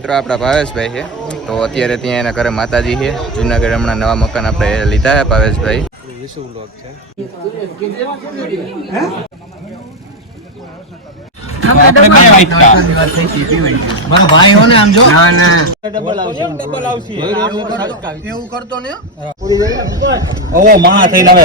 મિત્રો આપણા ભાવેશભાઈ છે તો અત્યારે ત્યાં એના ઘરે માતાજી છે. જુનાગઢ હમણાં નવા મકાન આપણે લીધા છે ભાવેશભાઈ. વિશુ વ્લોગ છે. મારો ભાઈ હો ને આમ જો ના ના ડબલ આવશે એવું કરતો ને ઓ માં થઈને આવે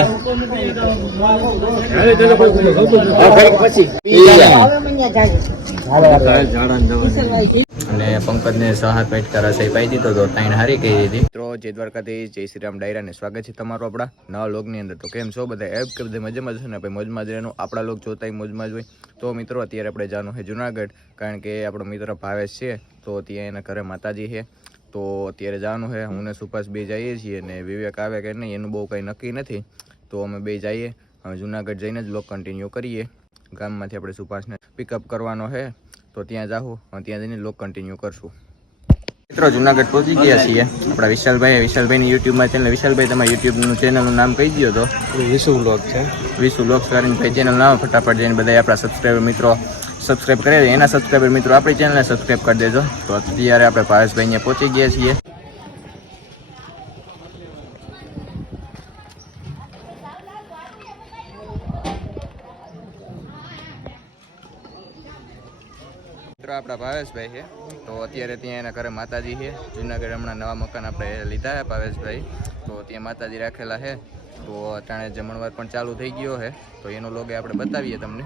અને પંકજને સહાર પેટ કરાશે પાઈ દીધો તો તાઈને હારી કહી દીધી. મિત્રો જય દ્વારકાધીશ, જય શ્રી રામ ડાયરાને સ્વાગત છે તમારું આપણા નવા લોગની અંદર. તો કેમ છો બધા? એપ કે બધા મજામાં છે ને ભાઈ? મોજમાં જ રહેવાનું. આપણા લોગ જોતા મોજમાં જ હોય. તો મિત્રો અત્યારે આપણે જવાનું છે જુનાગઢ, કારણ કે આપણો મિત્ર ભાવેશ છે તો ત્યાં એના ઘરે માતાજી છે. તો અત્યારે જવાનું છે. હું ને સુભાષ બે જઈએ છીએ ને વિવેક આવે કે નહીં એનું બહુ કંઈ નક્કી નથી. તો અમે બે જઈએ. હવે જુનાગઢ જઈને જ લોગ કન્ટિન્યુ કરીએ. ગામમાંથી આપણે સુભાષને પિકઅપ કરવાનો છે તો ત્યાં જાઉં, ત્યાં જઈને લોગ કન્ટિન્યુ કરશું. મિત્રો જુનાગઢ પહોંચી ગયા છીએ. આપણા વિશાલભાઈની યુટ્યુબમાં ચેનલ. વિશાલભાઈ તમારા યુટ્યુબનું ચેનલનું નામ કહી દો તો. વિશુ વ્લોગ છે. વિશુ વ્લોગ્સ કરીને ભાઈ ચેનલ નામ ફટાફટ જઈને બધા આપણા સબસ્ક્રાઈબર મિત્રો સબસ્ક્રાઈબ કરી દે. એના સબસ્ક્રાઈબર મિત્રો આપણી ચેનલને સબસ્ક્રાઈબ કરી દેજો. તો અત્યારે આપણે ભાવેશભાઈને પહોંચી ગયા છીએ. આપણા ભાવેશભાઈ છે તો અત્યારે ત્યાં એના ઘરે માતાજી છે. જુનાગઢ હમણાં નવા મકાન આપણે લીધા છે ભાવેશભાઈ. તો ત્યાં માતાજી રાખેલા છે. તો અટાણે જમણવાર પણ ચાલુ થઈ ગયો છે તો એનો લોગ આપણે બતાવીએ તમને.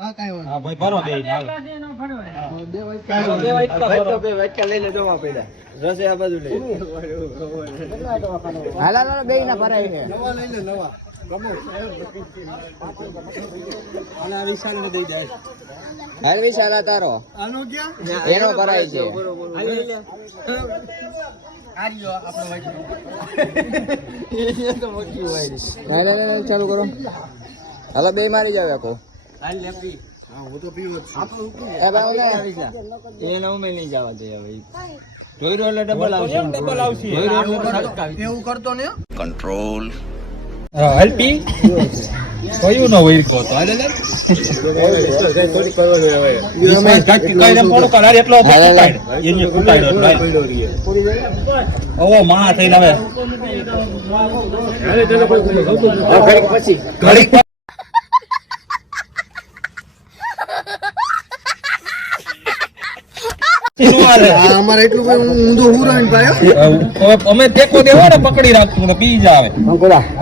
હા ભાઈ ભરો બે વાટકા લઈ લે જમા પેલા રસે આ બાજુ લે હાલા બે ના ભરાય છે નવા લઈ લે નવા આના વિશાલ ને દઈ જાય. હાલ વિશાલ તારો આનો ક્યાં એનો ભરાય છે હાલી લે આર્યો આપણો વાટકો એ તો મોટી વાયરસ. ના ચાલુ કરો. હાલો બે મારી જાવ કો. હાલ લે પી. હા હું તો પીવો જ છું. એ બાવ ને એને ઉમે નહીં જવા દે ભાઈ. જોઈ રહ્યો એટલે ડબલ આવશે. એવું કરતો ને કંટ્રોલ હલ્પી કયું ન હોય કો તો આલે ઓ માં થઈને હવે અમારે એટલું કોઈ ઊંધો હુરાણ પાયો અમે ટેકો દેવો ને પકડી રાખતું ને પી જાવે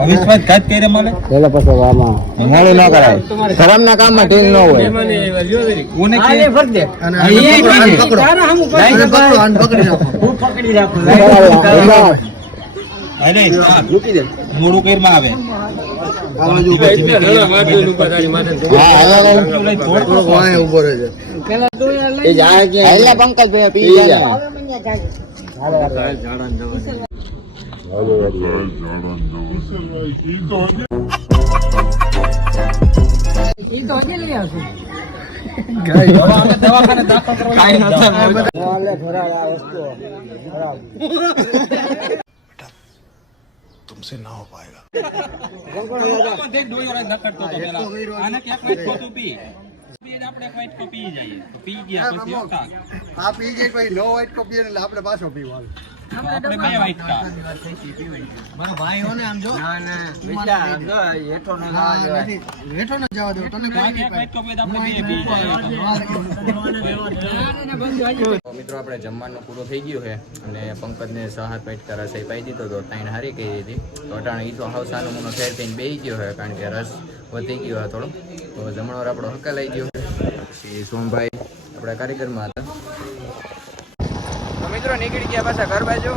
વિશ્વાસ ઘાત કરે મને પેલા પછી આમાં મોડું ન કરાય ધરમના કામમાં ઢીલ ન હોય કોને કે અને પકડી રાખો અરે મૂકી દે મોડું કેરમાં આવે ઉભો રહે એ જાય કે આયલા પંકજભાઈ પી જાય દવાખાને દાખલ કરવા આ પી જાય પછી નો વ્હાઈટ કોપી એટલે આપણે પાછો પીવાનું હેઠો ન જવા દો તને કોઈ નહીં મિત્રો આપણે જમવાનું પૂરું થઈ ગયું છે અને પંકજને 6-7 પેટ કરાશે પાઈ દીધો તો તાઈને હારી કહી દીધી તો અટાણે એ તો હાવસાનો મુનો ફેર થઈને બેસી ગયો છે કારણ કે રસ વધી ગયો હતો થોડો તો જમણવાર આપણો હકાલાઈ ગયો પછી સોમભાઈ આપણા કારીગરમાં હતા તો મિત્રો નીકળી ગયા પાછા ઘર બાજુ